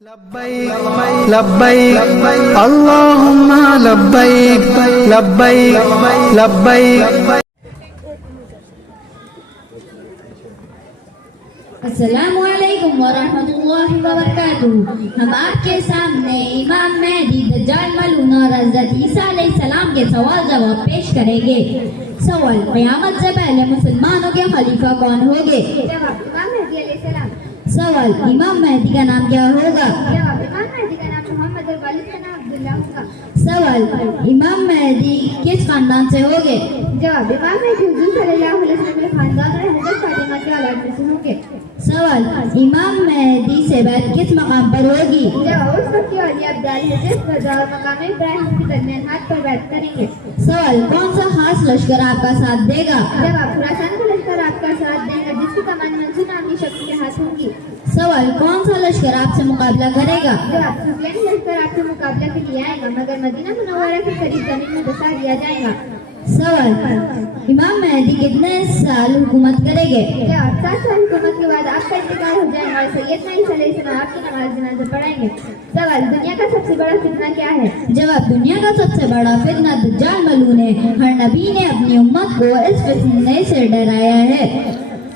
لبیک لبیک اللہم لبیک لبیک لبیک. السلام علیکم ورحمۃ اللہ وبرکاتہ. ہم آپ کے سامنے امام مہدی دجال ملعون اور حضرت عیسیٰ علیہ السلام کے سوال جواب پیش کریں گے. سوال: قیامت سے پہلے مسلمانوں کے خلیفہ کون ہوں گے؟ جواب: امام مہدی علیہ السلام. سوال: امام مہدی کا نام کیا ہوگا؟ جواب: امام مہدی کا نام محمد اور والد کا نام عبداللہ ہوگا. سوال: امام مہدی کس خاندان سے ہوں گے؟ جواب: امام مہدی حضور صلی اللہ علیہ وسلم کے خاندان اور حضرت فاطمہ کے اولاد میں سے ہوں گے. سوال: امام مہدی سے بیعت کس مقام پر ہوگی؟ جواب: اس وقت کے اولیاء ابدال حضرت رضا اور مقام ابراہیم کے درمیان ہاتھ پر بیعت کریں گے. سوال: کون سا خاص لشکر آپ کا ساتھ دے گا؟ جواب: خراسان کا لشکر آپ کا ساتھ دے گا جس کی کمان منصور نامی شخص کے ہاتھ ہوں گی. سوال: کون سا لشکر آپ سے مقابلہ کرے گا؟ جواب: سفیان لشکر آپ سے مقابلہ کے لیے آئے گا مگر مدینہ منورہ کے قریب زمین میں بسا دیا جائے گا. سوال: امام مہدی کتنے سال حکومت کریں گے؟ جواب: 7 سال حکومت کے بعد آپ کا انتقال ہو جائے گا اور سیدنا عیسیٰ علیہ السلام آپ کی نماز جنازہ پڑھائیں گے. سوال: دنیا کا سب سے بڑا فتنہ کیا ہے؟ جواب: دنیا کا سب سے بڑا فتنہ دجال ملعون ہے. ہر نبی نے اپنی امت کو اس فتنے سے ڈرایا ہے.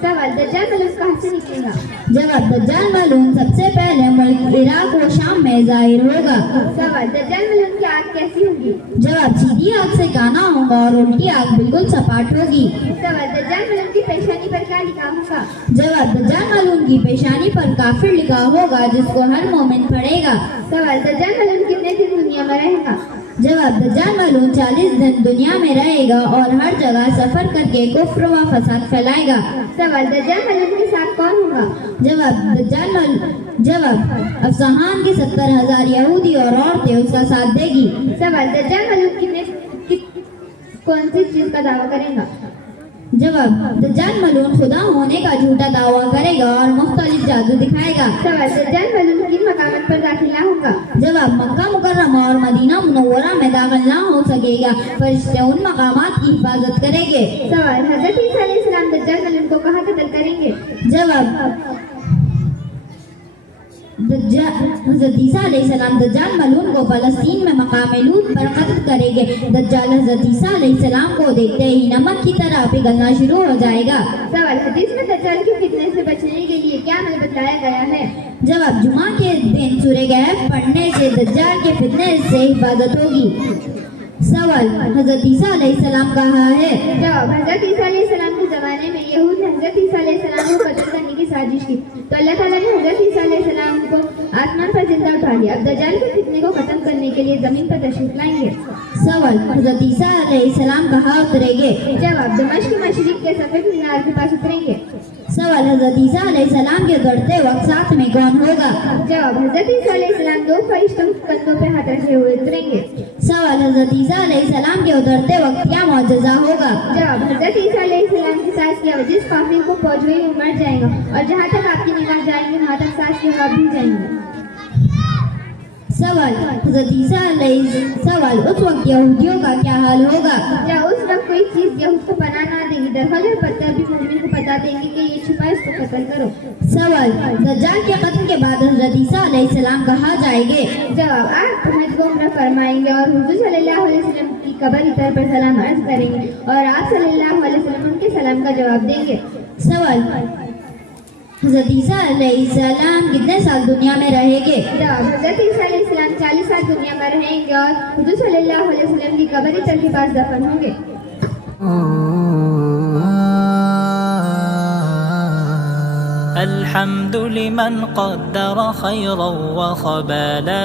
سوال: دجال ملعون کہاں سے نکلے گا؟ جواب: دجال ملعون سب سے پہلے ملک عراق و شام میں ظاہر ہوگا. سوال: دجال ملعون کی آنکھ کیسی ہوگی؟ جواب: سیدھی آنکھ سے کانا ہوگا اور الٹی آنکھ بالکل سپاٹ ہوگی. سوال: دجال ملعون کی پیشانی پر کیا لکھا ہوگا؟ جواب: دجال ملعون کی پیشانی پر کافر لکھا ہوگا جس کو ہر مومن پڑھے گا. سوال: دجال ملعون کتنے دن دنیا میں رہے گا؟ جواب: دجال ملعون 40 دن دنیا میں رہے گا اور ہر جگہ سفر کر کے کفر و فساد پھیلائے گا. سوال: دجال ملعون کے ساتھ کون ہوگا؟ جواب: افسحان کی 70,000 یہودی اور عورتیں اس کا ساتھ دے گی. سوال: دجال ملعون کون سی چیز کا دعویٰ کرے گا؟ جواب: دجال ملعون خدا ہونے کا جھوٹا دعویٰ کرے گا اور مختلف جادو دکھائے گا. سوال: دجال ملعون کن مقامات پر داخل نہ ہوگا؟ جواب: مکہ مکرمہ اور مدینہ منورہ میں داخل نہ ہو سکے گا. فرشتے ان مقامات کی حفاظت کریں گے. سوال: حضرت عیسیٰ علیہ السلام دجال ملعون کو کہاں قتل کریں گے؟ جواب: حضرت عیسیٰ علیہ السلام دجال ملعون کو فلسطین میں مقام لوط پر قتل کریں گے. دجال حضرت عیسیٰ علیہ السلام کو دیکھتے ہی نمک کی طرح پگھلنا شروع ہو جائے گا. سوال: حدیث میں دجال کے فتنے سے بچنے کے لیے کیا عمل بتلایا گیا ہے؟ جواب: جمعہ کے دن سورہ کہف پڑھنے سے دجال کے فتنے سے حفاظت ہوگی. سوال: حضرت عیسیٰ علیہ السلام کہاں ہے؟ جواب: حضرت عیسیٰ علیہ السلام کے زمانے میں یہود نے حضرت عیسیٰ علیہ السلام کو قتل کرنے کی سازش کی تو اللہ تعالیٰ نے حضرت عیسیٰ علیہ السلام کو آسمان پر زندہ اٹھا لیا. اب دجال کے فتنے کو ختم کرنے کے لیے زمین پر تشریف لائیں گے. سوال: حضرت عیسیٰ علیہ السلام کہاں اتریں گے؟ جواب: دمشق کے مشرق کے سفید مینار کے پاس اتریں گے. سوال: حضرت عیسیٰ علیہ السلام کے اترتے وقت ساتھ میں کون ہوگا؟ جواب: حضرت عیسیٰ علیہ السلام 2 فرشتوں کندھوں پہ ہاتھ رکھے ہوئے اتریں گے. سوال: حضرت عیسیٰ علیہ السلام کے اترتے وقت کیا معجزہ ہوگا؟ جواب: حضرت عیسیٰ علیہ السلام کی سانس کی آواز جس قافلے کو پہنچ گئی وہ مر جائے گا اور جہاں تک آپ کی نگاہ جائیں گے وہاں تک سانس کے خواب بھی جائیں گے. سوال: حضرت عیسیٰ علیہ سوال: اس وقت یہودیوں کا کیا حال ہوگا؟ کیا اس وقت کوئی چیز یہود کو پناہ نہ دے گی؟ درحال پتھر بھی مومن کو بتا دیں گے کہ یہ چھپا اس کو قتل کرو. سوال: دجال کے قتل کے بعد حضرت عیسیٰ علیہ السلام کہاں جائیں گے؟ جواب: آپ حج کو عمرہ فرمائیں گے اور حضور صلی اللہ علیہ وسلم کی قبر اتر پر سلام عرض کریں گے اور آپ صلی اللہ علیہ وسلم ان کے سلام کا جواب دیں گے. سوال: حضرت عیسیٰ علیہ السلام کتنے سال دنیا میں رہیں گے؟ جواب: حضرت عیسیٰ علیہ السلام 40 سال دنیا میں رہیں گے اور حضور صلی اللہ علیہ وسلم کی قبر اتر کے پاس دفن ہوں گے. الحمد لمن قدر خيرا وخبالا